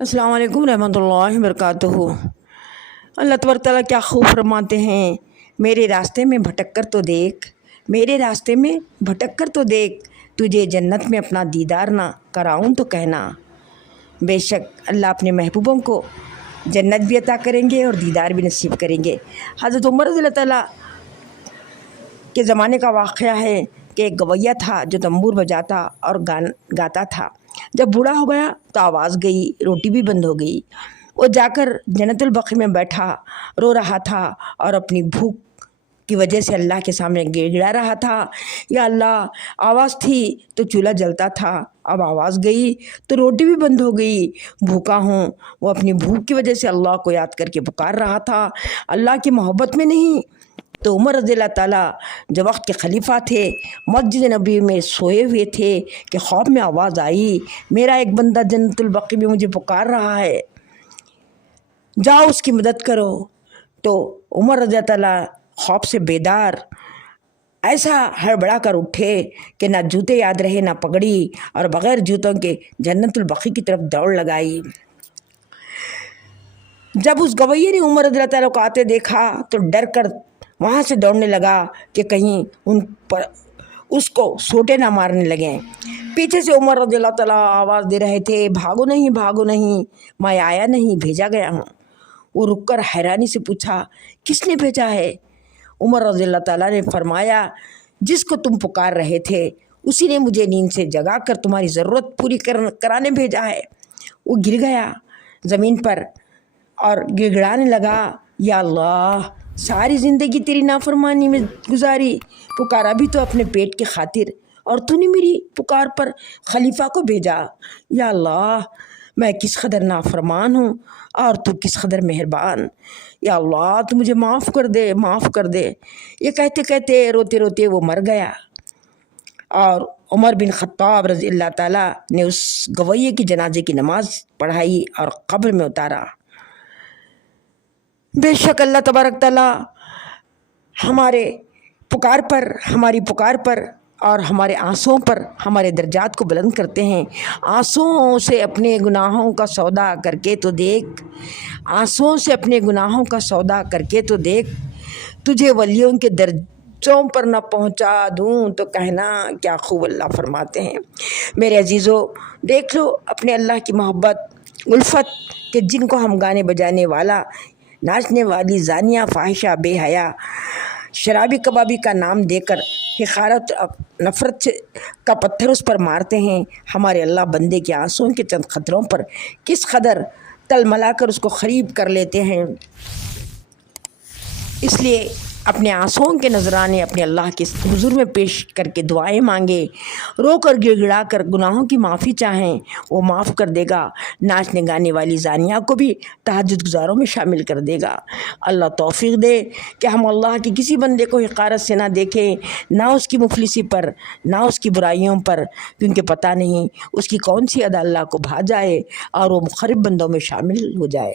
अस्सलाम वालेकुम रहमतुल्लाहि वबरकातुहू। अल्लाह तबारक तआला क्या खूब फरमाते हैं, मेरे रास्ते में भटक कर तो देख, मेरे रास्ते में भटक कर तो देख, तुझे जन्नत में अपना दीदार ना कराऊं तो कहना। बेशक अल्लाह अपने महबूबों को जन्नत भी अता करेंगे और दीदार भी नसीब करेंगे। हज़रत उमर रज़ी अल्लाह तआला के ज़माने का वाक़या है कि एक गवैया था जो तंबूर बजाता और गाता था। जब बूढ़ा हो गया तो आवाज़ गई, रोटी भी बंद हो गई। वो जाकर जन्नतुल बक़ी में बैठा रो रहा था और अपनी भूख की वजह से अल्लाह के सामने गिड़गिड़ा रहा था। या अल्लाह, आवाज़ थी तो चूल्हा जलता था, अब आवाज़ गई तो रोटी भी बंद हो गई, भूखा हूँ। वो अपनी भूख की वजह से अल्लाह को याद करके पुकार रहा था, अल्लाह की मोहब्बत में नहीं। तो उमर रज़ी अल्लाह ताला जो वक्त के खलीफा थे, मस्जिद नबी में सोए हुए थे कि ख्वाब में आवाज़ आई, मेरा एक बंदा जन्नतुल बक़ी में मुझे पुकार रहा है, जाओ उसकी मदद करो। तो उमर रज़ी अल्लाह ताला ख्वाब से बेदार ऐसा हड़बड़ा कर उठे कि ना जूते याद रहे ना पगड़ी, और बग़ैर जूतों के जन्नतुल बक़ी की तरफ दौड़ लगाई। जब उस गवैये ने उमर रज़ी अल्लाह ताला को आते देखा तो डर कर वहाँ से दौड़ने लगा कि कहीं उन पर उसको सोटे ना मारने लगें। पीछे से उमर रज़ी अल्लाह ताला आवाज़ दे रहे थे, भागो नहीं, भागो नहीं, मैं आया नहीं, भेजा गया हूँ। वो रुककर हैरानी से पूछा, किसने भेजा है? उमर रज़ी अल्लाह ताला ने फरमाया, जिसको तुम पुकार रहे थे उसी ने मुझे नींद से जगा कर तुम्हारी ज़रूरत पूरी कराने भेजा है। वो गिर गया ज़मीन पर और गिड़गिड़ाने लगा, या अल्लाह, सारी ज़िंदगी तेरी नाफरमानी में गुजारी, पुकारा भी तो अपने पेट की खातिर, और तूने मेरी पुकार पर खलीफा को भेजा। या अल्लाह, मैं किस कदर नाफरमान हूँ और तू किस कदर मेहरबान। या अल्लाह, तू मुझे माफ़ कर दे, माफ़ कर दे। ये कहते कहते रोते रोते वो मर गया। और उमर बिन ख़त्ताब रज़ी अल्लाह ताला ने उस गवैये की जनाजे की नमाज़ पढ़ाई और कब्र में उतारा। बेशक अल्लाह तबारक तआला हमारे पुकार पर, हमारी पुकार पर और हमारे आंसुओं पर हमारे दर्जात को बुलंद करते हैं। आंसुओं से अपने गुनाहों का सौदा करके तो देख, आंसुओं से अपने गुनाहों का सौदा करके तो देख, तुझे वलियों के दर्जों पर न पहुंचा दूं तो कहना। क्या खूब अल्लाह फरमाते हैं। मेरे अजीज़ों, देख लो अपने अल्लाह की मोहब्बत, उल्फत के जिनको हम गाने बजाने वाला, नाचने वाली, जानिया, फाहिशा, बेहया, शराबी, कबाबी का नाम देकर हिकारत, नफ़रत का पत्थर उस पर मारते हैं, हमारे अल्लाह बंदे के आंसुओं के चंद खतरों पर किस कदर तलमला कर उसको ख़रीब कर लेते हैं। इसलिए अपने आंसुओं के नजराने अपने अल्लाह के हुजूर में पेश करके दुआएं मांगे, रो कर गिड़गिड़ा कर गुनाहों की माफ़ी चाहें, वो माफ़ कर देगा। नाचने गाने वाली जानिया को भी तहज्जुद गुजारों में शामिल कर देगा। अल्लाह तौफीक दे कि हम अल्लाह के किसी बंदे को हिकारत से ना देखें, ना उसकी मुफलिसी पर, ना उसकी बुराइयों पर, क्योंकि पता नहीं उसकी कौन सी अदा अल्लाह को भा जाए और वो मुखर्रिब बंदों में शामिल हो जाए।